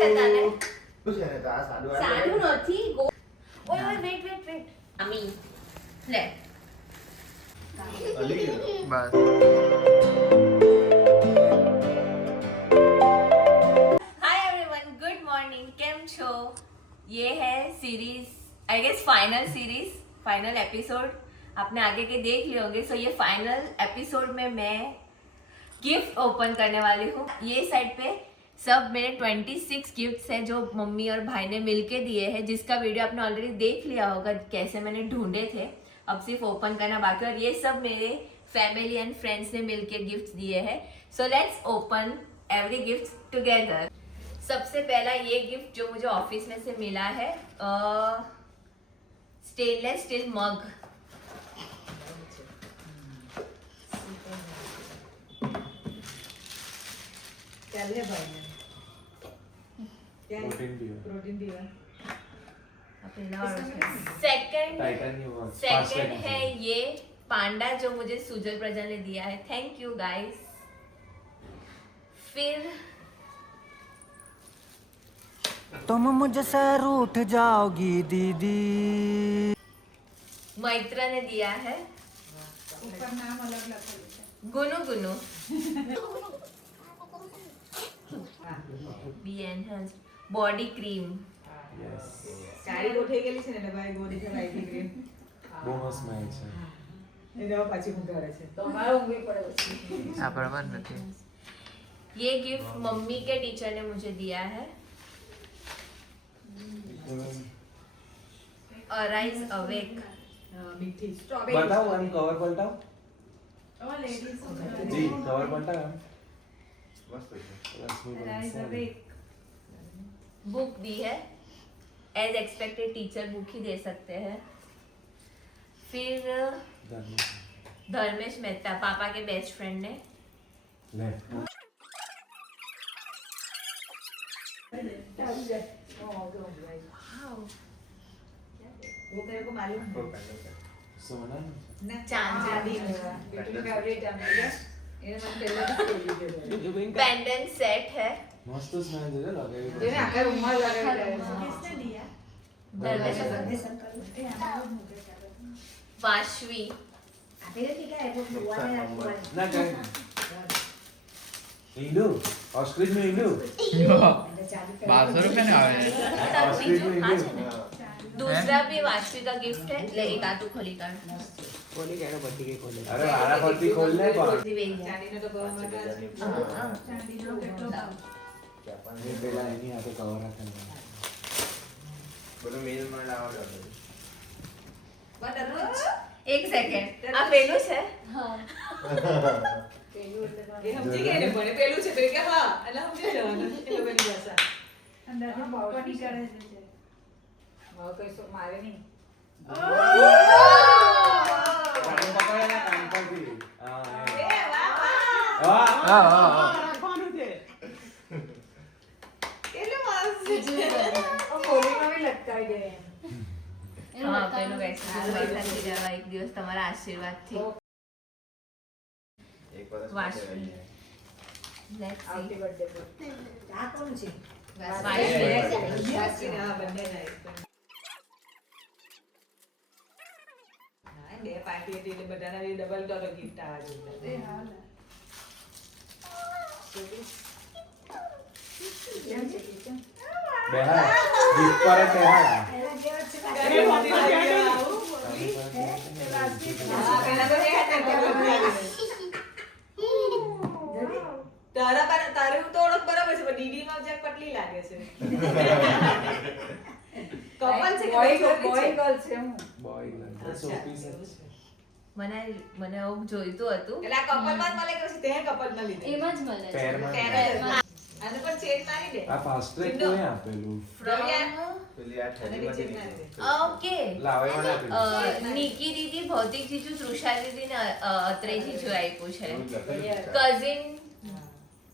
છે તને? શું છે ને તો આ સાદું આ સાદું નથી. ઓય ઓય વેટ. આમી લે. અલી ગયો. બસ हाय एवरीवन, गुड मॉर्निंग. केम छो? ये है series, I guess final series, final episode. आपने आगे के देख लिए होंगे. सो ये फाइनल एपिसोड में मैं गिफ्ट ओपन करने वाली हूँ. ये साइड पे सब मेरे 26 गिफ्ट्स हैं जो मम्मी और भाई ने मिलके दिए हैं, जिसका वीडियो आपने ऑलरेडी देख लिया होगा कैसे मैंने ढूंढे थे. अब सिर्फ ओपन करना बाकी और ये सब मेरे फैमिली एंड फ्रेंड्स ने मिलके गिफ्ट दिए हैं. So let's open every gift together. सबसे पहला ये गिफ्ट जो मुझे ऑफिस में से मिला है, स्टेनलेस स्टील मग. प्रोटीन दिया सेकंड है ये पांडा जो मुझे सुजल प्रजा ने दिया है. Thank you guys. फिर तुम मुझसे रूठ जाओगी दीदी. मैत्रा ने दिया है ऊपर नाम अलग लगा गुनु गुनु. Be enhanced body cream. Sari ગોઠાઈ ગયેલી છે ને એટલે ભાઈ ગોળી કરાઈ ગઈ ક્રીમ બહુ મસ્ત સ્મેલ છે. એ દવા પાછી ઊંઘાડે છે તો અમારે ઊંઘવી પડે પછી. આ બરાબર નથી. ये गिफ्ट मम्मी के टीचर ने मुझे दिया है. Arise awake. મીઠી બતાવો આમ કવર પલટાવો. ઓ લેડીઝ જી કવર પલટાવો આમ. મસ્ત છે. રાઈસ હવે बुक दी है. एज एक्सपेक्टेड टीचर बुक ही दे सकते हैं. फिर धर्मेश मेहता पापा के बेस्ट फ्रेंड ने. લે वो तेरे को मालूम है સોના ना चांदी बेटी फेवरेट है मेरा એને મને પહેલાથી જ કહી દીધું पेंडेंट सेट है. મસ્ત સ્મેલ છે લગાવી જેને આખા રૂમમાં લગાવી धर्मेश वाशवी. ના કઈ ઈંડુ ઓસ્ટ્રિચ નું ઈંડુ 1200 रुपए ने आवे ઓસ્ટ્રિચ નું हाँ ઈંડુ है ना? दूसरा भी वाशवी का गिफ्ट है. ले एक आतू खोली कर. અરે આરા પરથી ખોલ લે પણ ચાંદીનો તો બહુ મોટો છે ચાંદીનો કેટલો ભાવ એ પેલા એની હાથે કવર રાખે બધું મેલ માં લાવવા દો. બટ एक सेकंड આ પેલું છે. એ સમજી ગઈ ને મને પેલું છે તો કે હા એટલે સમજી જવાનું એ લોકોની ભાષા અંદરથી બાવટી કરે છે ભાવ કઈસો મારે નહીં કામ પકડેલા કામ પરથી હા એ વાહ વાહ हां हां રાખવાનું છે કેટલું મસ્ત છે ઓ બોલીમાં બી લટકાઈ દે હા પેલું વૈષ્ણવ જવા એક દિવસ તમારા આશીર્વાદથી. એક વર્ષ વાશવી. માટે Let's see. આવતી બર્થડે પર આ કોણ છે વાશવી. વાસી ના બંને જાય બે પાર્ટી હતી એટલે બધાના ડબલ ડોલર ગિફ્ટ આવે છે એ હા બેહાડ ગિફ્ટ પર જ બેહાડ તારે તો ઓળખ બરાબર છે પણ દીદી માં જ્યાં પટલી લાગે છે કપલ છે બોય ગર્લ છે હું બોય સોપીસ મને એવું જોઈતું હતું. એટલે આ કપલ માં મળે કે પછી તે કપલ માં લીધે એમાં જ મળે છે. પેરમાં આને પણ ચેન્જ મારી દે આ ફાસ્ટ ટ્રેક કોને આપેલું પેલી આ અને થેલી નીચે માંથી ના ઓકે. લાવે મને આપેલું નિકી દીદી, ભૌતિક જીજુ, તૃષા દીદી ને અત્રે જીજુ આપ્યું છે. લખેલું. કઝિન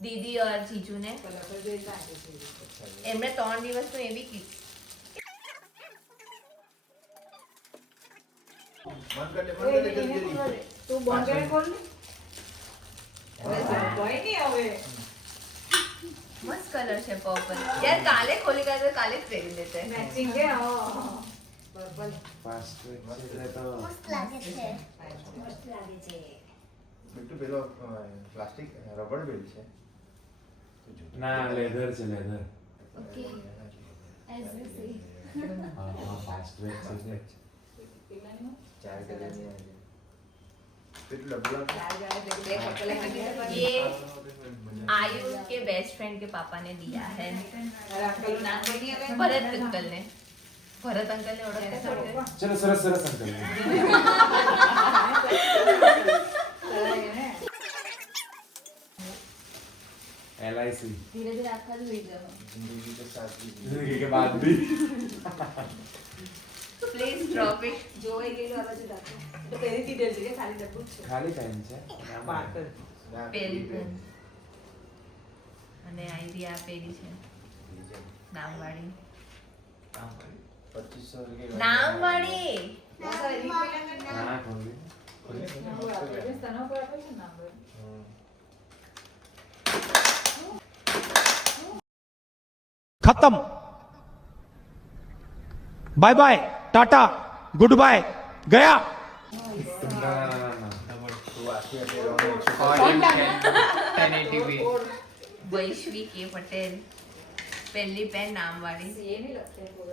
દીદી और જીજુ ને કલર પર જોઈ નાખે છે એમણે 3 દિવસનું એ બી કીધું. બંધ કર દે જલ્દી. તું બંધ કરે ખોલ ને હવે કોઈ નહીં હવે મસ્ત કલર છે પર્પલ. યાર કાલે ખોલી કાઢો કાલે જ પહેરી લેતે. મેચિંગ છે પર્પલ ફાસ્ટ ટ્રેક છે એટલે તો મસ્ત લાગે છે. મસ્ત લાગે છે. બીટુ પેલો પ્લાસ્ટિક રબર બેલ છે. ના લેધર છે leather. Okay. As you see. હા ફાસ્ટ ટ્રેક છે. પેલાની ચાર કલરની આવે છે. કેટલું ડબલ ચાર જાય એટલે બે પર્પલ ये आयुष के बेस्ट फ्रेंड के पापा ने दिया है. અંકલ નામ બોલી હવે भरत अंकल ने. भरत अंकल ने ઓળખતા છો? ચલો સરસ સરસ અંકલ. LIC धीरे धीरे आपका भी हो जाओ. जिंदगी के साथ भी जिंदगी के बाद भी Please drop it. જોઈ ગયેલું આ બાજુ રાખો તો પહેરી દીધેલ છે કે ખાલી ડબ્બુ જ છે ખાલી પેન છે પાર્કર ના પેલી પેન. અને આઈડી આપેલી છે નામવાળી. 2500 રૂપિયા નામવાળી. ના ખોલી તનો પર આપે છે નામ બોલ खत्म bye bye tata goodbye गया ના તું આખી આખી વૈશ્વી કે પટેલ. પહેલી પેન નામવાળી. એ નહીં લખે બોલ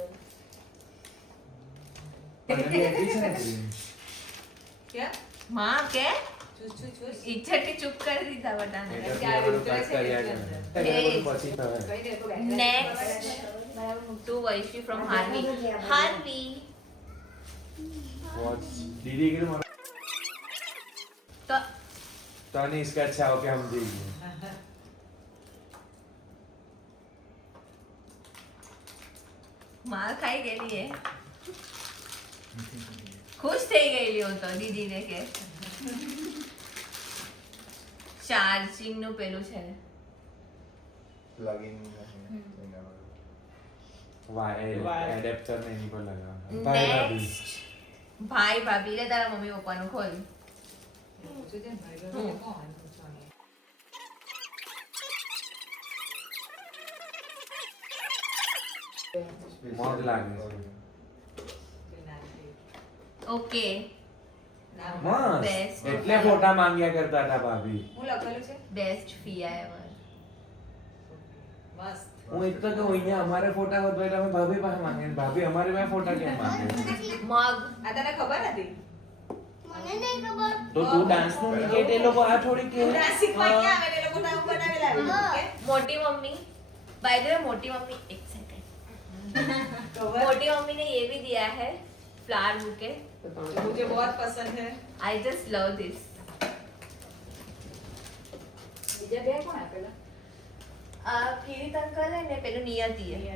क्या માં કે चूस चूस चूस ઈચ્છાથી ચૂપ કરી દીધા બધાને. પછી તો कहीं देखो Next to વૈશ્વી from Harvi. Harvi. दीदी के लिए તો तो नहीं इसका अच्छा हो के हम देंगे માર ખાઈ ગયેલી એ. ખુશ થઈ ગયેલી હું તો દીદીને કે ચાર્જિંગ નું પેલું છે ને. પ્લગિન एडेप्टर में नहीं पर लगा भाई भाभी નેક્સ્ટ ભાઈ ભાભી લે તારા મમ્મી પપ્પાનું ખોલ. पूछो जे भाई लोग ने कौन पूछवानी मौज लागे ઓકે मस्त Best. એટલે ફોટા માંગ્યા કરતા હતા ભાભી હું લખેલું છે બેસ્ટ ફિયા એવર. મસ્ત હું એક તો કહું અહીંયા અમારે ફોટા હોત એટલે અમે ભાભી પાસે માંગે ભાભી અમારે પાસે ફોટા કેમ માંગે મગ આ તને ખબર હતી મને નહીં ખબર. તો તું ડાન્સ નું વિકેટ એ લોકો આ થોડી કે હું ડાન્સ શીખવા ગયા આવે એ લોકો નામ બનાવેલા આવે મોટી મમ્મી बाय द वे मोटी मम्मी एक सेकंड कवर मोटी मम्मी ने ये भी दिया है फ्लावर बुके. मुझे बहुत पसंद है आई जस्ट लव दिस. બીજા બે કોણ આપેલા કિરીટ અંકલ है ने પેલું નિયતિ है.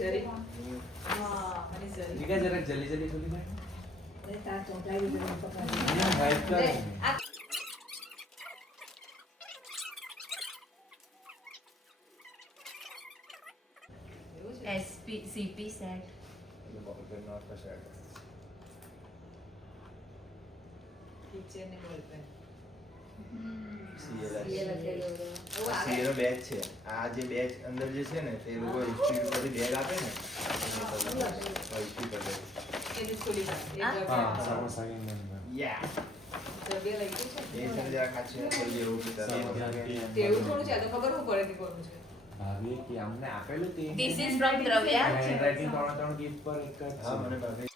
જરી હા મને જરી દીકા જરા જલ્દી જલ્દી ખોલી નાખ અરે તાર ચોંટાઈ ગયું પકડી અહીંયા વાઇટ કર આ SP CP सेट. કિચન ને બોલ પેન સીએનો બેચ છે આ જે બેચ અંદર જે છે ને તે લોકો ઇન્સ્ટિટ્યૂટ પરથી બેગ આપે ને એ જ ખોલી નાખ હા, હા સમોસા કે અંદર યા બે લઈ ગયું છે એ છે જરા ખાચી થઈ જેવું કે સમોસા તેવું થોડું છે આ તો ખબર હું પડે કે કોનું છે ભાભી કે અમને આપેલું તે This is from Dravya. Handwriting ત્રણ ગિફ્ટ પર એક જ હા છે મને ભાભી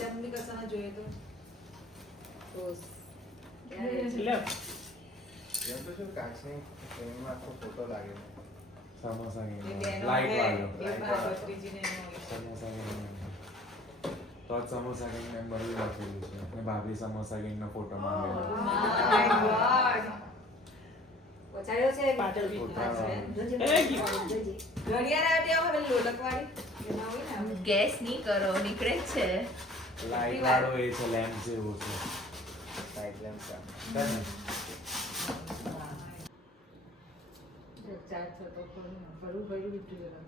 જમની કસાના જોઈએ તો એમ તો શું કાચની ફ્રેમમાં આખો ફોટો લાગે છે સમોસા કે એ બેનો લાઈટ હે, વાળો એ ભાઈ ભત્રીજીને એનો હોય. સમોસા કે તો જ સમોસા ગેંગ મેમ્બર બી લખેલું છે અને ભાભી સમોસા ગેંગ નો ફોટો માંગે Oh my God. પછાડ્યો છે પાટલ ઘડિયાળ આવે ત્યાં હવે લોલકવાળી એના હોય ને ગેસ નહીં કરો નીકળે જ છે. લાઈટ વાળો એ છે લેમ્પ જેવો છે સાઈડ લેમ્પ કા ચાર્જ થતો ફરું બીજું જરા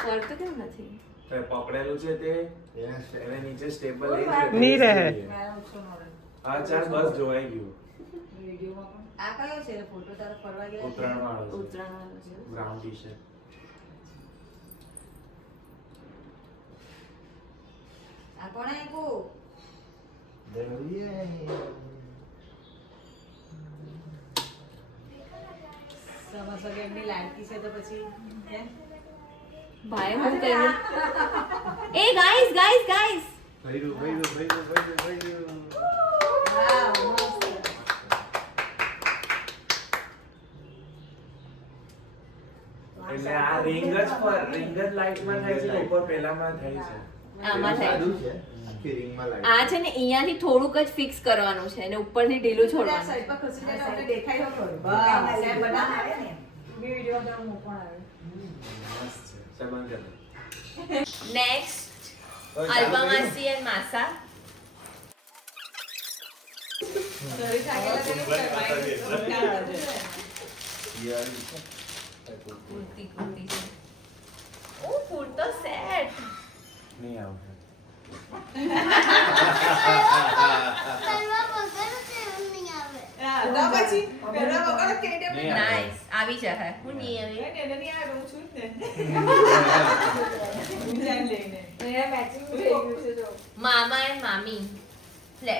ફરતું કેમ નથી? તે પકડેલું છે તે એને નીચે સ્ટેબલ નહીં રહે. મારા ઓછો નોડે. હા ચાલ બસ જોવાઈ ગયું. વિડીયોમાં પણ આ કયો છે ફોટો તારો ફરવા ગયા ઉત્તરાયણ વાળો છે. ઉત્તરાયણ વાળો છે. Brown T shirt. આ કોણે આપ્યું? સમોસા કે એમની લાડકી છે તો પછી હે? ભાઈ હું કર્યું એ ગાઈસ ગાઈસ ગાઈસ ભર્યું. વાવ, મસ્ત. એટલે આ રિંગ જ લાઈટમાં થાય છે ઉપર પેલામાં થાય છે. આમાં થાય સાદું છે આખી રિંગમાં લાગે આ છે ને અહીંયાથી થોડુંક જ ફિક્સ કરવાનું છે અને ઉપરથી ઢીલું આ છોડવાનું સાઈડ પર ખસી જાય તો આપણે દેખાય તો ખરું. બસ. એમ બનાવે ને. બે વિડીયો તો હું પણ આવે. મસ્ત છે. ચાલ બંધ કર દે. નેક્સ્ટ હવે ચાલુ અલ્બા કર્યું? માસી એન્ડ માસા ઘરે થાકેલા તો કેવું કરવાય? કુર્તી કુર્તી છે ઓ કુર્તો સેટ નહીં આવશે. કરવા વગર જ નહીં આવે. હા, તો પછી પહેલા વગર જ કેવી રીતે નહીં આવે. નાઈસ આવી જશે હું નહીં આવી એને નહીં આવે, હું છું જ ને. હું ધ્યાન લઈને. અહીંયા matching થઈ ગયું છે જો. મામા એન્ડ મામી લે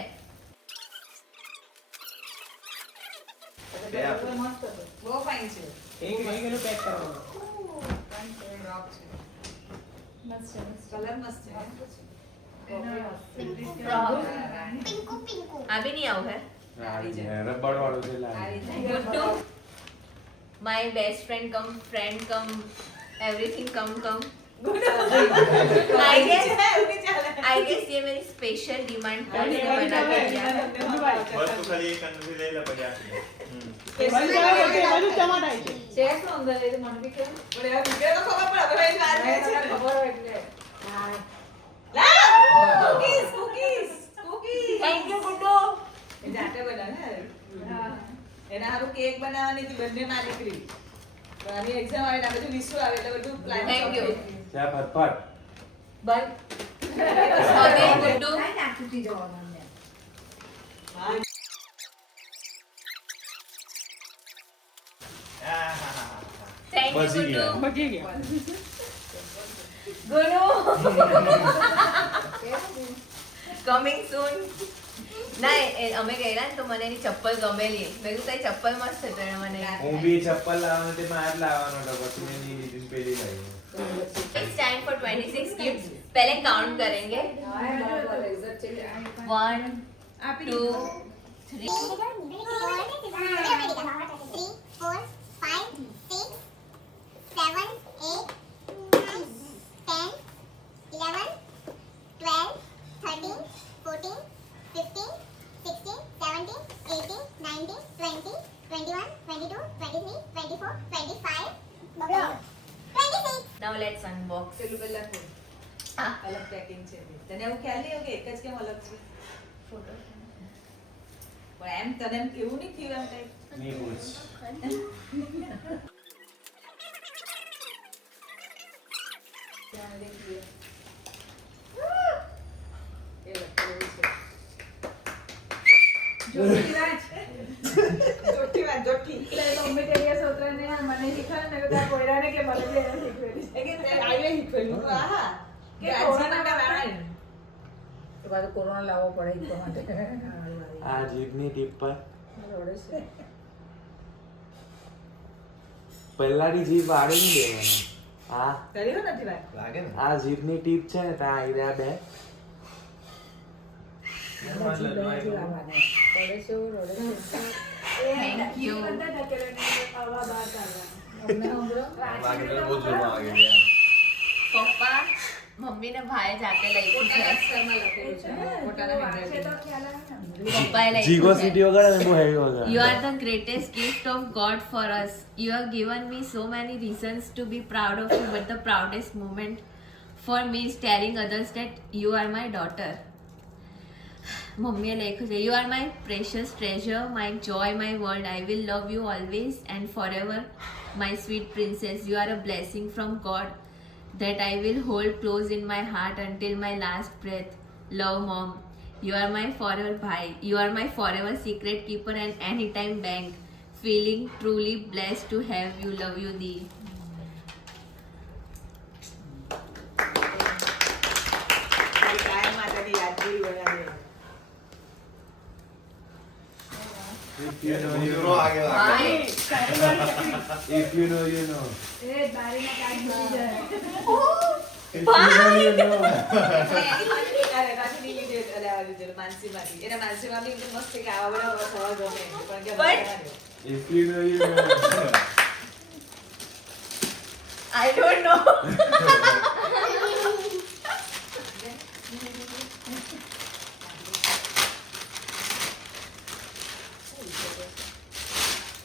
બે આપો. મસ્ત હતો. બહુ fine છે. પણ છે, rock છે. Colour મસ્ત છે. પિંકુ પિંકુ. આવી નહીં આવું હે આવી જાય. રબડ વાળું છે આ લાગે. રીતે. Guddu my best friend cum friend cum everything cum I guess ये मेरी स्पेशल डिमांड था मैंने मना कर दिया બસ તું ખાલી એક કંદરી લઈ લે પછી આપી દે. છે શું અંદર? એ તો મને બી કહે. પણ એવા video તો ખબર પડે. હવે એની વાત કરે છે. ખબર હોય એટલે. લાવ! Cookies. थैंक यू गुड्डू એ જાતે બનાવે ને. એના હારું કેક બનાવવાની હતી બંને માં નીકળી. પણ આની exam આવે ને આ બધું વિશ્વ આવે એટલે બધું plan Thank you. ચા ફટફટ. बंद अगेन गुड्डू थैंक यू बची गुड्डू गया. गुड्डू કમિંગ સૂન ના અમે ગયેલા ને તો મને એની ચપ્પલ ગમેલી મેં કીધું તારી ચપ્પલ મસ્ત છે તો એણે મને હું બી ચપ્પલ લાવવાનો તે માર લાવવાનો હતો પછી મેં નહીં લીધી પેલી લાવી. इट्स टाइम फॉर 26 गिफ्ट्स पहले काउंट करेंगे 1 2 3 Now let's unbox. પેલું પહેલા ખોલ. Ah, અલગ પેકિંગ છે તને એવું ખ્યાલ નહીં કે એક જ કેમ અલગ છે photo. પણ એમ તને એમ એવું નહીં થયું એમ કઈ નહીં પૂછ. ત્યાં દેખીએ એ લખેલું છે જોઠી વાત જોઠી મમ્મી તેરી સોતરાને મને શીખવાડે ને કે કોયરાને કે મને જે શીખવેલી એ કે તે આઈએ શીખવેલું તો આહા કે કોરોના વાળા તો બાદ કોરોના લાવવો પડે ઈ માટે આ જીભની ટીપ પર રોડે છે પહેલાની જીભ વાળી નહીં દેવાની. આ કર્યો નથી વાત લાગે ને આ જીભની ટીપ છે ને ત્યાં આવી રહ્યા બે. એમાં લડવા પડે છે રોડે છે Thank you. બધા ઢકેલાને આવા બહાર કાઢવાના અમને હમરો વાગે તો બહુ જોરમાં વાગે ગયા. પપ્પા મમ્મી ને ભાઈ જાતે લઈ મોટા છે અક્ષરમાં લખેલું છે મોટાના છે તો હેન્ડરાઇટિંગ ખ્યાલ આવે ને પપ્પાએ લઈ જીગો સિટી વગર ને બહુ હેવી વગર. You are the greatest gift of God for us. You have given me so many reasons to be proud of you, but the proudest moment for me is telling others that you are my daughter. મમ્મીએ લખ્યું છે you are my precious treasure my joy my world I will love you always and forever my sweet princess you are a blessing from God that I will hold close in my heart until my last breath. Love, Mom. You are my forever bhai. You are my forever secret keeper and anytime bank. Feeling truly blessed to have you. Love you, Dee. કાયમ માતાની યાદગીરી બનાવે. If you know, you પૂરો know. આગે વાગે. If you know, you know. એ બારીના કાચ ભૂલી જાય. If you know, you know. અરે નાખી લીધે એટલે આ લીધે માનસીમાંથી. એને માનસીમાં બી એકદમ મસ્ત કે આવા બધા સવાલ ગમે પણ કે If you know, you know. I don't know.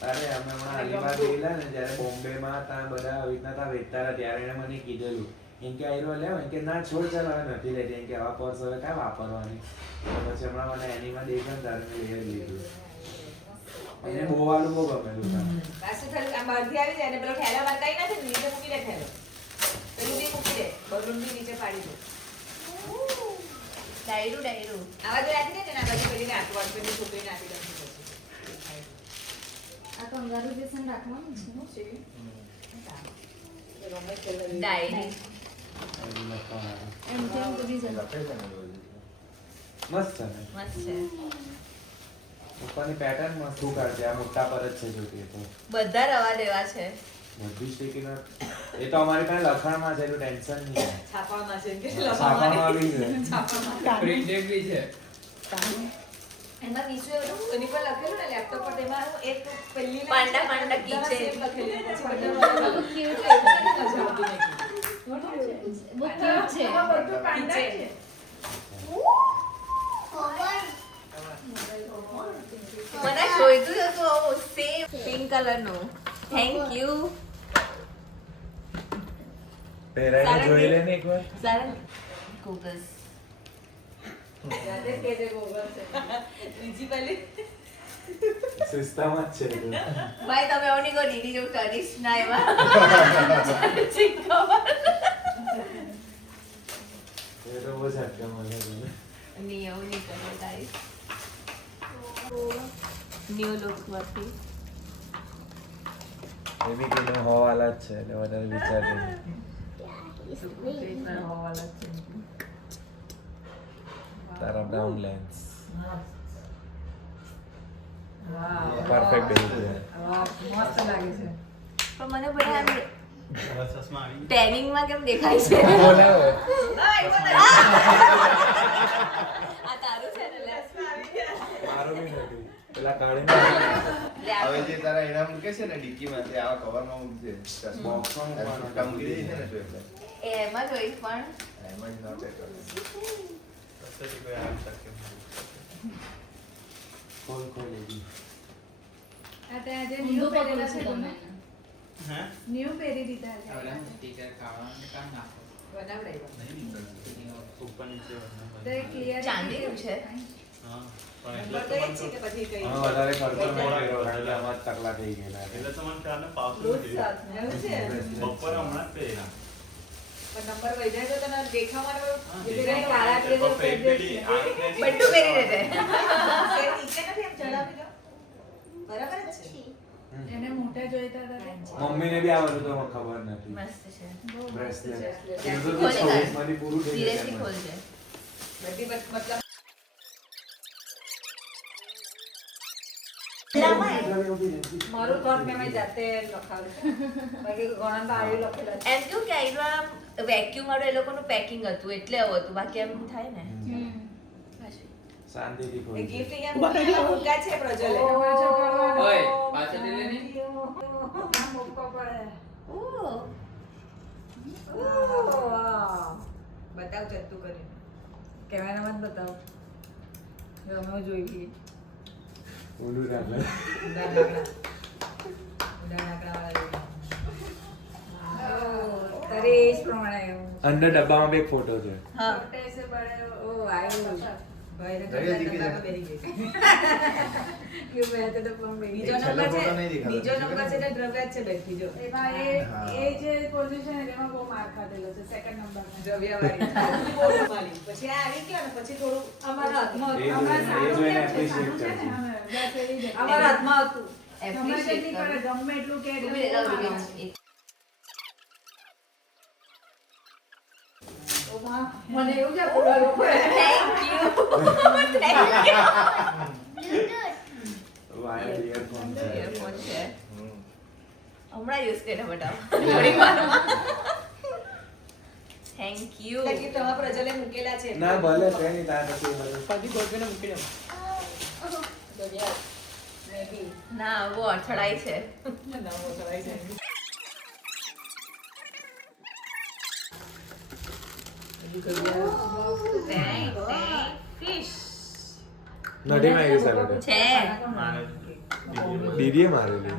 અરે અમે હમણાં અલીબાગ ગયેલા ને જ્યારે બોમ્બેમાં ત્યાં બધા આવી રીતના ત્યાં વેચતા હતા ત્યારે એણે મને કીધેલું એમ કે આયરો લેવ એમ કે ના છોડ ચાલ હવે નથી લેતી એમ કે આવા પર્સ હવે ક્યાં વાપરવાની તો પછી હમણાં મને એનીમાં દેખાય ને ત્યારે મેં લઈ લીધું એને બહુ વાળું બહુ ગમેલું ત્યાં પાછું થયું આમ બહારથી આવી જાય અને પેલો ઠેલો બાંધાઈ ના છે ને નીચે મૂકી દે ઠેલો. પેલું બી મૂકી દે બલૂન બી નીચે પાડી દે. ડાયરું ડાયરું. આવા જો રાખી દે ને આ બાજુ પેલીને આટલું આટલું પેલી છોકરીને આપી દઉં છું પછી. આ કંગારૂ બેસન રાખવાનું છે. શું છે? એ ગમે તે લઈ લે. ડાયરી. એની લખવાનું. એમ તેમ બધી જાય. લખે છે ને બધું. મસ્ત છે ને મસ્ત છે. ઉપરની પેટર્ન મસ્ત કાઢશે આ મોટા પર જ છે જોતી તો બધા રવા દેવા છે. બધી સ્ટીકીનો એ તો અમારી પાસે લખાણમાં છે એટલું ટેન્શન નહીં છાપામાં છે કે છાપામાં આવી છે પ્રિન્ટેડ બી છે. એમાં નીચે એની પર લખેલું ને લેપટોપ પર તેમાં એક પહેલી પાંડા પાંડા કીચે. લખેલી પછી બધા બહુ ક્યુટ મજા આવતી નથી. બહુ ક્યુટ છે. આમાં બધું પાંડા છે. મને જોઈતું હતું આવું સેમ પિંક કલરનું. Thank you. પહેરાઈને જોઈ લે ને એકવાર સારા ગૂગલ્સ. જાતે કે દે ગોગલ છે. બીજી પહેલી સિસ્ટમ જ છે એ તો. ભાઈ તમે આવો નહીં કહો દીદી જો ટ્રેડિશનલ એમાં ખબર એ તો બહુ ઝટકા મળે છે નહીં એવું નહીં કરો ગાઈસ. ન્યુ લુક માંથી એ બી કે હોવાલા જ છે એટલે વધારે વિચાર તારા બ્રાઉન લેન્સ પરફેક્ટ બેસી છે મસ્ત લાગે છે. પણ મને બધા આમ ટેનિંગમાં કેમ દેખાય છે? બોલાવો આ તારું છે ને લેસમાં આવી ગયા. મારો બી નથી પેલા કાઢીને હવે જે તારા એના મૂકે છે ને ડિક્કીમાં તે આવા કવરમાં મૂકજે. બોક્સમાં મૂકવાનો. ટમકી દે છે ને તો એટલે. એ એમાં જોઈશ પણ એમાં જ નહોતે કરવું. ખોલ ખોલ એ બી આ તે આજે ન્યુ પહેરેલા છે તમે. હા ન્યુ પહેરી દીધા છે. ટીચર ખાવાનું કામ નાખો બનાવડાવ્યો. ઉપર નીચે તો એ clear ચાંદીનું છે. હા નંબર તો એ જ છે કે પછી કઈ હા વધારે ખર્ચો નહીં કર્યો કારણ કે આમાં જ તકલા થઈ ગયેલા છે. એટલે તો મને ત્યારનો પાવસો રોજ સાથ ને એવું છે. બપોર હમણાં જ પહેર્યા. પણ નંબર વૈધા તો તને દેખાવાનો હા, જે પેલા કાળા દેખાય. પેલો પહેરી પેલી આંખને બધું પહેરી લેતે. નીચે નથી એમ જણાવી દો. બરાબર જ છે. એને મોટા જોઈતા હતા. મમ્મીને બી આ બધું તો ખબર નથી મસ્ત છે. બહુ મસ્ત બ્રેસલેટ છે. એ તો ખોલી કાઢ. 26 માંથી પૂરું થઈ સિરિયસલી જાય ખોલજે. બધી મતલબ મારું થોટ મેં જાતે લખાવ્યું છે. બાકી ઘણા તો આવી લખેલા છે. એમ કેવું કે આઈમાં વેક્યુમ વાળું એ લોકોનું પેકિંગ હતું એટલે આવું હતું બાકી એમ થાય ને. શાંતિથી એ ખોલી gift અહીંયા મૂકા છે પ્રજલે. તમારે જો કરવાનું. ઓય, પાછળ લઈ લે ને. આ મૂકવો પડે. ઓહ. વાહ. બતાવ ચત્તુ કરીને કેમેરામાં જ બતાવો. જો અમે જોઈ લઈએ. ઓલું રાખે ઉડા નાકડા વાળા જોઈએ. તારે એ જ પ્રમાણે એવું. અંદર ડબ્બામાં બે ફોટો છે હા. छोटे से बड़े ઓ આવ્યું. ભાઈને દરિયા દીકરી ડબ્બામાં બેસી ગઈ. કે ભાઈ તો પણ બેસી. બીજો છેલ્લો નંબર ફોટો નહીં છે દેખાતો. બીજો નંબર છે ને ડ્રગ જ છે બેઠી જો એમાં એ જે પોઝિશન એમાં બહુ માર ખાધેલો છે સેકન્ડ નંબરમાં. દ્રવ્યવાળી બહુ સંભાળી. પછી આ આવી ગયો ને પછી થોડું અમારા હાથમાં એ હતું. જોઈને- અમારા એ જોઈને સારું છે, appreciate સારું છે ને, કરજો. અમે બસ એવી જ હતી. અમારા હાથમાં હતું. ગમે તેટલી કરે, ગમે એટલું કે એટલે બહુ મારવાનું. તો મને એવું છે પૂરા લોકોએ. વાયર earphone છે. Earphone છે. હમ. હમણાં યુઝ કરીને બતાવો થોડી વારમાં. Thank you. એટલે કે તમારા પ્રજલે મૂકેલા છે ના ભલે કઈ નહીં તાર પછી બધું. Maybe. ના બહુ અઠડાઈ છે. ના, બહુ સવાય છે. Thank fish. નડી માં આવી સારું છે. દીદીએ મારેલી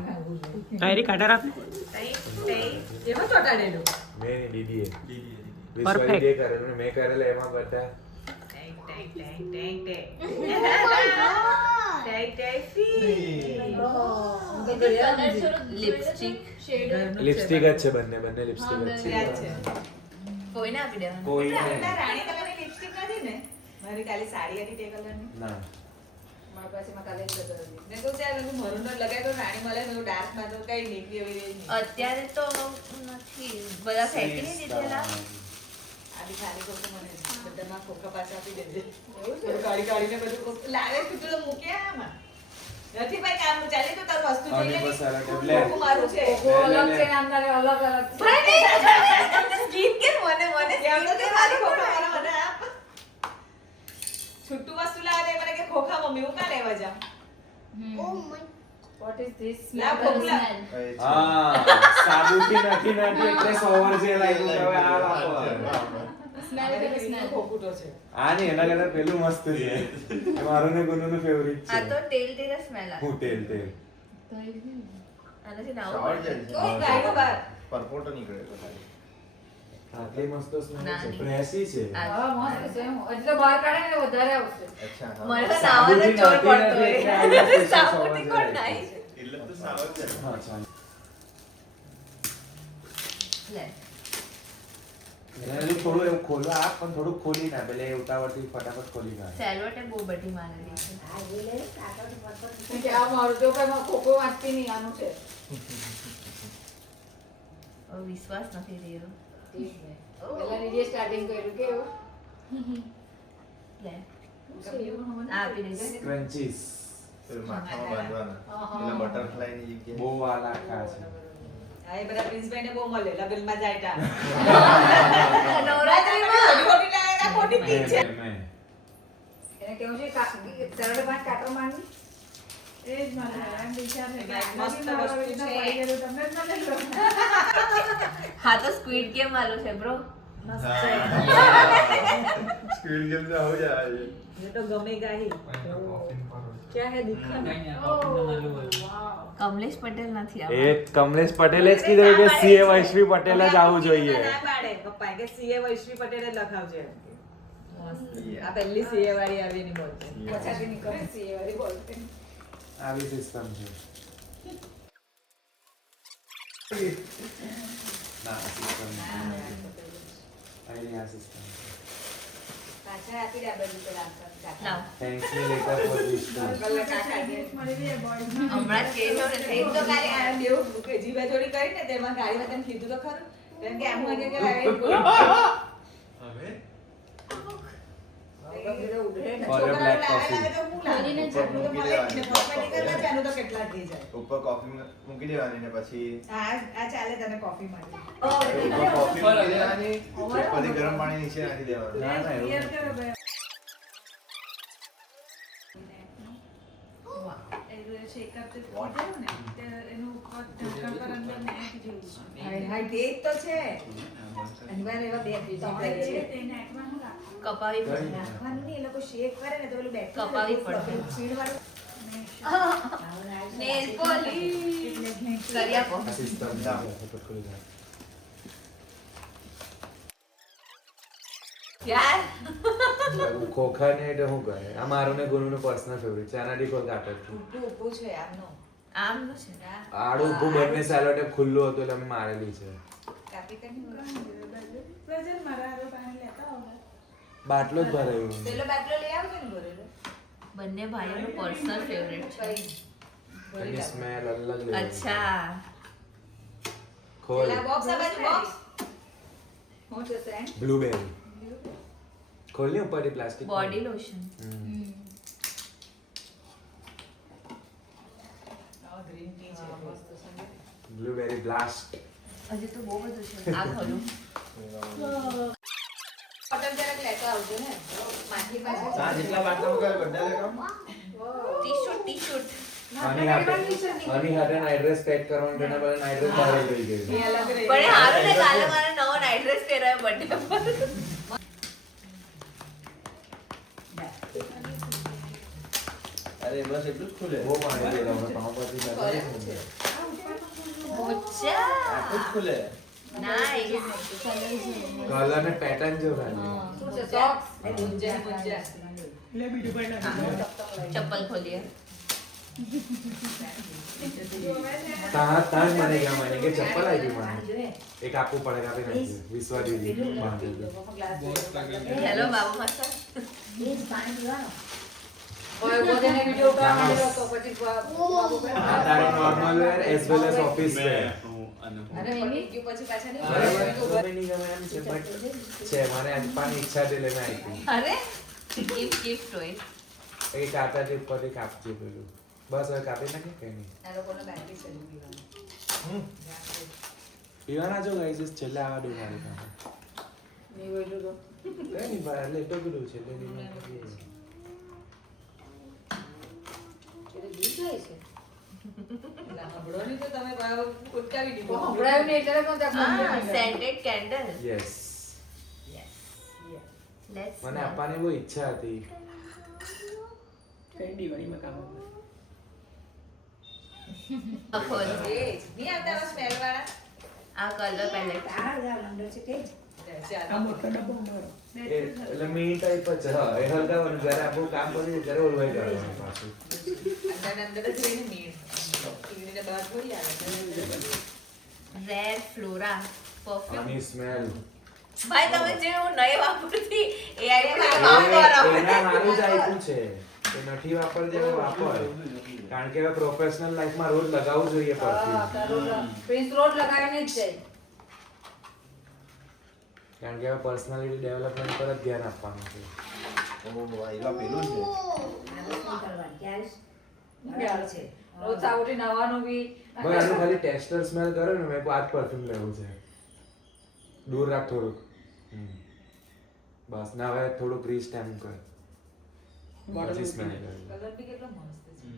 એમાં ચોટાડેલું. મેં નહીં, દીદીએ વિશ્વાસી દે કરેલું ને મેં કરેલા એમાં બધા લિપસ્ટિક લિપસ્ટિક જ છે બંને લિપસ્ટિક જ છે યાદ છે. કોઈને આપી દેવાનું. કોઈ પેલા રાણી કલરની લિપસ્ટિક નથી ને મારી કાલે સાડી હતી તે કલરની ના મારા પાસે માં કાલે જ જતો હતી મેં કહું ચાલ હું મરૂન જ લગાવી તો રાણી મળે તો ડાર્ક માં તો કઈ નીકળી એવી રહી નહીં અત્યારે તો નથી બધા ફેંકી નહીં દીધેલા. આ બી ખાલી ખોખું મને બધામાં ખોખા પાછા આપી દેજે એવું છે કાઢી કાઢીને બધું ખોખું લાવે તું તો મૂક્યા આમાં નથી ભાઈ કામનું ચાલે તો તારું વસ્તુ જોઈ લે આની પર સારા ટેબલે. ખોખું મારું છે અલગ છે ને અંદર અલગ અલગ છે. સ્કીન કે મને એમ તો તે ખાલી ખોખા મારા મને આપ છૂટું વસ્તુ લાવે તો એ મને કે ખોખા મમ્મી હું કાં લેવા જાઉં Oh my. What is this? લા ખોખલા એ છે. હા સાબુથી નથી એટલે સોવર છે લાગ્યું કે હવે આ વાપરો. ખોખું તો છે આ નહીં એના કરતા પેલું મસ્ત છે એ મારું ને ગુનુનું ફેવરિટ આ તો છે તેલ તેલ સ્મેલ આવે. હું તેલ આનાથી નાવું શાવર પડે. જેલ છે. ઓય ગાયનો બાર પરપોટો નીકળેલો ખાલી. આટલી મસ્ત સ્મેલ ના, છે નહીં. ફ્રેશી છે આ હા, મસ્ત છે. હજી તો બહાર કાઢે ને વધારે આવશે. અચ્છા હા. મને તો નાવાનો જ ચોર પડતો એટલે આ હોય. special સાબુથી સોવર કોણ છે. નાય? એટલે તો સાવર છે હા ચાલ લે. એને હજુ થોડું એવું ખોલવા આપ પણ થોડું ખોલી ના પેલે ઉતાવળથી ફટાફટ ખોલી ના સેલોટે બહુ બધી મારેલી છે. કેમ કે આ મારું તો કઈ ખોખો વાંચતી નહીં, આનું છે. હવે વિશ્વાસ નથી રહ્યો. પેલા નીચે starting કર્યું કેવું? લે. આ આપી દેજો. ક્રન્ચીસ પેલું માથામાં બાંધવાના. આહા. પેલા બટરફ્લાયની જગ્યાએ. બહુ વાલા ખા છે હા એ બધા પ્રિન્સભાઈ ને બહુ મળે લગનમાં જાય તા નવરાત્રીમાં ખોટી લાગે ખોટી પીચ છે મેં એને કેવું છે સરળ પાંચ કાંટો મારની? એ જ મને એમ વિચાર છે કે મસ્ત આનાથી મારો વસ્તુ રીતના છે. પડી ગયેલું તમને જ મને લો. હા તો સ્ક્વિડ ગેમ વાળું છે બ્રો. સ્ક્વિડ ગેમ તો આવું જ આવે છે. ये तो गमेगा ही क्या है दिखा ना Oh, wow. કમલેશ પટેલ નથી એ આમાં. કમલેશ પટેલે જ કીધું કે સીએ વૈશ્વી પટેલ જ આવું જોઈએ ના પાડે પપ્પા કે સીએ વૈશ્વી પટેલ જ લખાવજે Yeah. આ પહેલી સીએ વાળી આવી એની બોલ છે પછાડી નીકળે છે એ વાળી બોલતી. આવી સિસ્ટમ છે ના સિસ્ટમ આ સિસ્ટમ પાછળ આપી દે આ બધું તો રાખતા લાવ. Thanks me letter for this to મળી રહી બોયઝને. હમણાં જ કહેજો ને થઈ તો કાલે આ બેવ જીવા જોડી કરીને તેમાં ગાડી વતન કીધું તો ખરું કેમ કે આમ વાગે કે લાવે હવે For a black coffee. ઉપર કોફી મૂકી દેવાની ને પછી આ ચાલે તને કોફી માટે ઉપર કોફી મૂકી દેવાની પછી ગરમ પાણી નીચે નાખી દેવાનું. ના ના એવું Clear નથી. કરો ભાઈ. શેકઅપ જે કીધું ને તે એનું ઉપર ઢાંકણ પર અંદર નાખ જેવું છે. હાય તે જ તો છે અનિવાર્ય એવા બે તમારે જે તે નાખમાં હું રાખું. કપાવી પડે. નાખવાનું નહીં એ લોકો શેક કરે ને તો પેલું બેઠું કપાવી પડે. છીણવાળું નેલ પોલિશ કરી આપો. આ સિસ્ટમ છે ફટાફટ ખોલી નાખ. યાર ખોખા ને એટલે શું કહે આ મારું ને ગુરુનું પર્સનલ ફેવરિટ છે આનાથી કોઈ કાપે છે ઊભું ઊભું છે આમનો આમનું છે આડું ઊભું બંને સેલોટેપ ખુલ્લું હતું એટલે અમે મારેલી છે કાપી કરી પ્રજન મારા હારે પાણી લેતા આવો. બાટલો જ ભરાયું પેલો બાટલો લઈ આવજો ને ભરેલો બંને ભાઈઓનું પર્સનલ ફેવરેટ છે એની સ્મેલ અલગ લેવલની. અચ્છા ખોલ પેલા બોક્સ આ બાજુ બોક્સ હું છે સેન્ટ બ્લુબેરી ખોલ ને ઉપરથી plastic body lotion green tea છે મસ્ત છે બ્લુબેરી બ્લાસ્ટ હજી તો બહુ બધું છે આ ખોલું બોટલ જરાક લેતો આવજો ને માથી પાસે આ જેટલા બાટલા વગર બધા લેવા ટી-શર્ટ આની હાથે નાઇટ ડ્રેસ પેક કરવાનું તેના બદલે નાઇટ ડ્રેસ બહાર લઈ ગઈ એ અલગ રહે પણ હારું ને કાલે મારે નવો નાઇટ ડ્રેસ પહેરાયો બર્થડે પર અરે બસ એટલું જ ખુલે બહુ પાણી પીવડાવું મેં પાઉંભાજી ખાધી ને. ઓછા આટલું જ ખુલે નાઈસ કલર ને પેટર્ન જો ખાલી શું છે સોક્સ એ ગુંજા ગુંજા ચપ્પલ ખોલીએ તાજ મને ગયા મને કે ચપ્પલ આવી મને એક આપવું પડે કાપી નાખજો વિશ્વા દીદી બાંધી દો હેલો બાબુ માસ્ટર કોઈ બોધેને વિડિયો ઉતારવા માંડ્યો તો પછી બાબુ આ તારે નોર્મલ વેર એઝ વેલ એઝ ઓફિસ વેર અરે પડી ગયું પછી પાછા નહીં બરાબર મને ગમે એમ છે બટ છે મને આપવાની ઈચ્છા છે એટલે મેં આપી અરે ગિફ્ટ હોય એ કાતા જે ઉપરથી કાપજે પેલું બસ હવે કાપી નાખે કઈ નહીં આ લોકોને બાકી છે પીવાનું પીવાના જો ગાઈસ છેલ્લે આવા દો મારી પાસે નહીં બોલ્યું તો કઈ નહીં બહાર એટલે એટલું બધું છે એટલે નહીં એટલે દૂધ જાય છે ના હબળો નહીં તો તમે ઉટકાવી દીધો હમણાં ને એટલે તો સેન્ટેડ કેન્ડલ યસ લેટ્સ મને આપવાની બહુ ઈચ્છા હતી ખોલ એ નહીં આવતા સ્મેલ વાળા આ કલર પેલેટ એટલે મી ટાઈપ જ હા એ હલગાવાનું જ્યારે આપણું કામ કરીએ ત્યારે ઓલવાઈ કરવાનું પાછું અંદર જ રહીને મીણ ટીવીને બહાર થોડી આવે રેર ફ્લોરા પરફ્યુમ આની સ્મેલ ભાઈ તમે જે હું નહીં વાપરતી એ આઈટમ એના મારું જ આપ્યું છે એ નથી વાપરજે હવે વાપર કારણ કે હવે પ્રોફેશનલ લાઈફમાં રોજ લગાવવું જોઈએ પરફ્યુમ પ્રિન્સ રોડ લગાવીને જ જાય કારણ કે હવે પર્સનાલિટી ડેવલપમેન્ટ પર જ ધ્યાન આપવાનું છે ઓહો આઈવા પેલું છે રોજ સાવટી નવાનું બી ભાઈ આનું ખાલી ટેસ્ટર સ્મેલ કર્યો ને મેં કહું આ જ પરફ્યુમ લેવું છે દૂર રાખ થોડુંક બસ ના હવે થોડુંક ગ્રીસ ટાઈમ કર પછી સ્મેલ કરે કલર બી કેટલો મસ્ત છે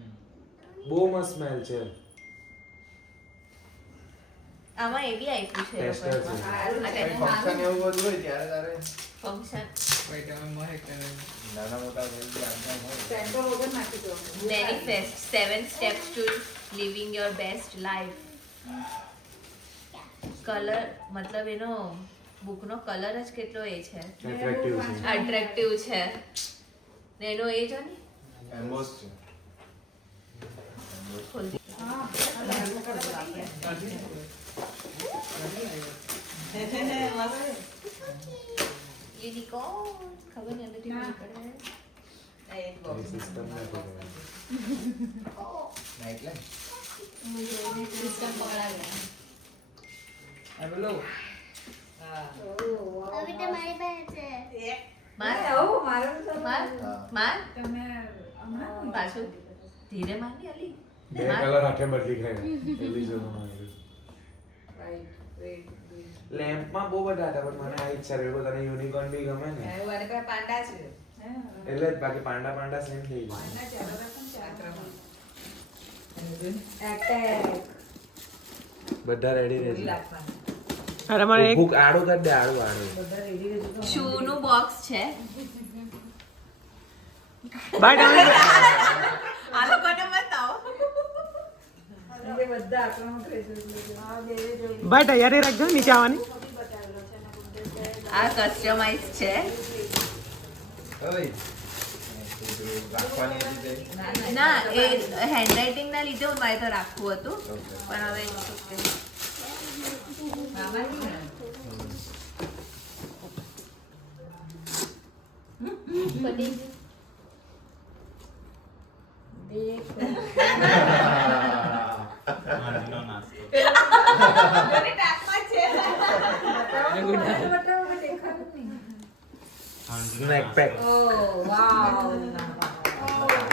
બહુ મસ્ત સ્મેલ છે આમાં એવી આપ્યું છે ટેસ્ટર છે ફંક્શન એવું બધું હોય ત્યારે તારે ફંક્શન નાના મોટા કોઈ બી આંગણ હોય સેન્ટર વગર નાખી દો manifest 7 steps to living your best life colour મતલબ એનો બુકનો કલર જ કેટલો એ છે એટ્રેક્ટિવ છે અટ્રેક્ટિવ છે ને એનો એ જો ને એમ્બોસ છે ખોલ દે. યુનિકોર્ન ખબર નહીં અંદર થી નીકળે એક એ બોક્સ સિસ્ટમ ને કરે નાઈટ લાઈટ સિસ્ટમ પકડાવી હા હવે તમારી પાસે છે માર આવો મારો તો માર માર તમે હમણાં પાછું ધીરે માર ની અલી બે કલર હાથે બદલી ખાય એવી જરૂર રાઈટ રેડ ગ્રીન લેમ્પમાં બહુ બધા હતા પણ મને આ ઈચ્છા રહી તને યુનિકોર્ન બી ગમે ને એવું આને પાસે પાંડા છે એટલે જ બાકી પાંડા સેમ થઈ જાય એટેક બધા રેડી પૂરી રહેશે રાખવાની ભૂખ આડું કરી દે આડું બધા રેડી રેડી તો શૂ નું બોક્સ છે આ લોકોને બતાવો એ બધા આક્રમક રહેશે એટલે આ બે જોઈ ભાઈ તૈયારી રાખજો નીચે આવવાની બતાવેલો છે ને આ કસ્ટમાઇઝ છે. ઓય રાખવાની હતી તે ના એ હેન્ડરાઇટિંગ ના લીધે મારે તો રાખવું હતું પણ હવે હાંજનો નાસ્તો. હાંજનો સ્નેક નાસ્તો. પેક. Oh, wow.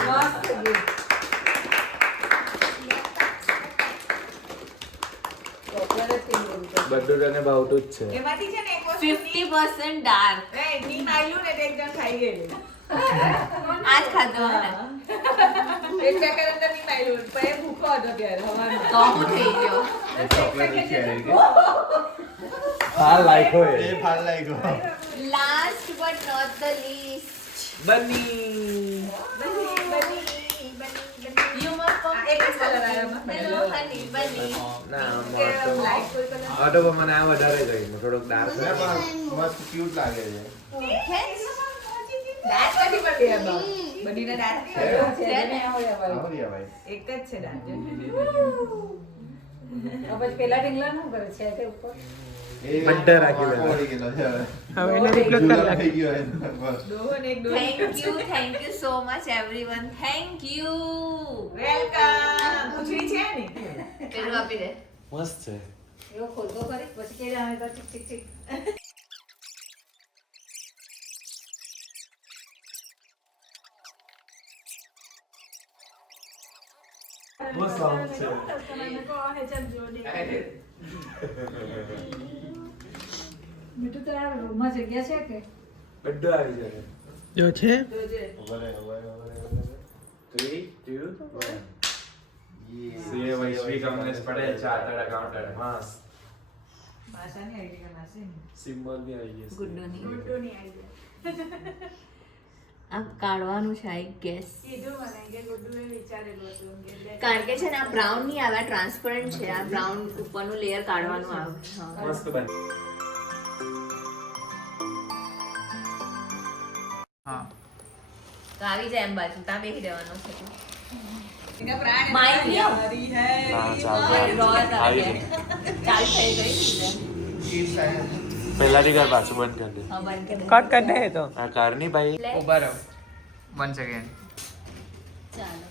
મસ્ત gift. ચોકલેટ જ પીવું છે. બધું તને ભાવતું જ છે. એમાંથી છે ને એક વસ્તુ 50% ડાર્ક ની માયલું ને તે એક જણ ખાઈ ગયેલું. આજ ખાધો હે એક પેકેટ અંદર ની માયલું પણ એ ભૂખો હતો ત્યારે હવામાં. તો હું થઈ ગયો. ચોકલેટ છે હા લાઈક હોય. એ ફાલ લાગ્યો last but not the least બની. યુ મસ્ટ એક જ colour આવ્યો એમાં. હેલો હની બની ના કે મસ્ત. લાઈટ કોઈ કલર આ તો પણ મને આ વધારે ગયું થોડોક ડાર્ક ને પણ મસ્ત ક્યુટ લાગે છે દાંત નથી પડતી એમાં. બધીના દાંત છે. છે ને હોય હવે. આવો રહ્યા ભાઈ એક જ છે દાંત. તો પછી પેલા ઢીંગલા શું કરે છે તે ઉપર એ બધા રાખી દે. પડી ગયેલો છે હવે. હવે એને રિપ્લેસ જુલાબ થઈ ગયો છે. બસ. ડોહો ને એક ડોહી. Thank you so much everyone thank you welcome. પૂછડી છે ને? પેલું આપી દે મસ્ત છે. એવો ખોલતો કરી પછી કે જાણે તો ચીક ચીક ચીક બહુ સાઉન્ડ છે. મીઠું તારા રૂમમાં જગ્યા છે કે બધું આવી જાય. જો છે જોજે. ઉભા રહે, ઉભા રહે, ઉભા રહે, ઉભા રહે. 3, 2, 1. Yeah. સીએ વૈશ્વિક અમનેશ પટેલ ચાર્ટર્ડ એકાઉન્ટન્ટ મસ્ત. માસાની આઈડી કે માસી? સિમ્બોલ બી આવી ગયો છે. ગુડ્ડુની ગુડ્ડુની આઈડી. આ કાઢવાનું છે આઈ ગેસ કીધું મને કે ગુડ્ડુએ વિચારેલું હતું કે કારણ કે છે ને આ બ્રાઉન નહીં આવે આ ટ્રાન્સપરન્ટ છે આ બ્રાઉન ઉપરનું લેયર કાઢવાનું આવે હા. મસ્ત બન. તો આવી જાય એમ બાજુ ત્યાં બેસી રહેવાનું છે એના પ્રાણ માઇક લ્યો. હરી હૈ. હા, ચાલ. રોજ આવી આવે ચાલ થઈ ગઈ Kids are- પહેલાથી ઘર પાછું બંધ કરી દે. હા બંધ કરી દે. કટ કર દે તો આ કારની ભાઈ Let's- ઉભા રહો 1 સેકન્ડ ચાલો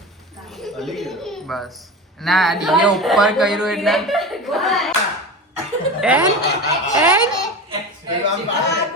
હલી ગયો. બસ ના ડીજે ઉપર કર્યું એટલે પેલું આમ બહાર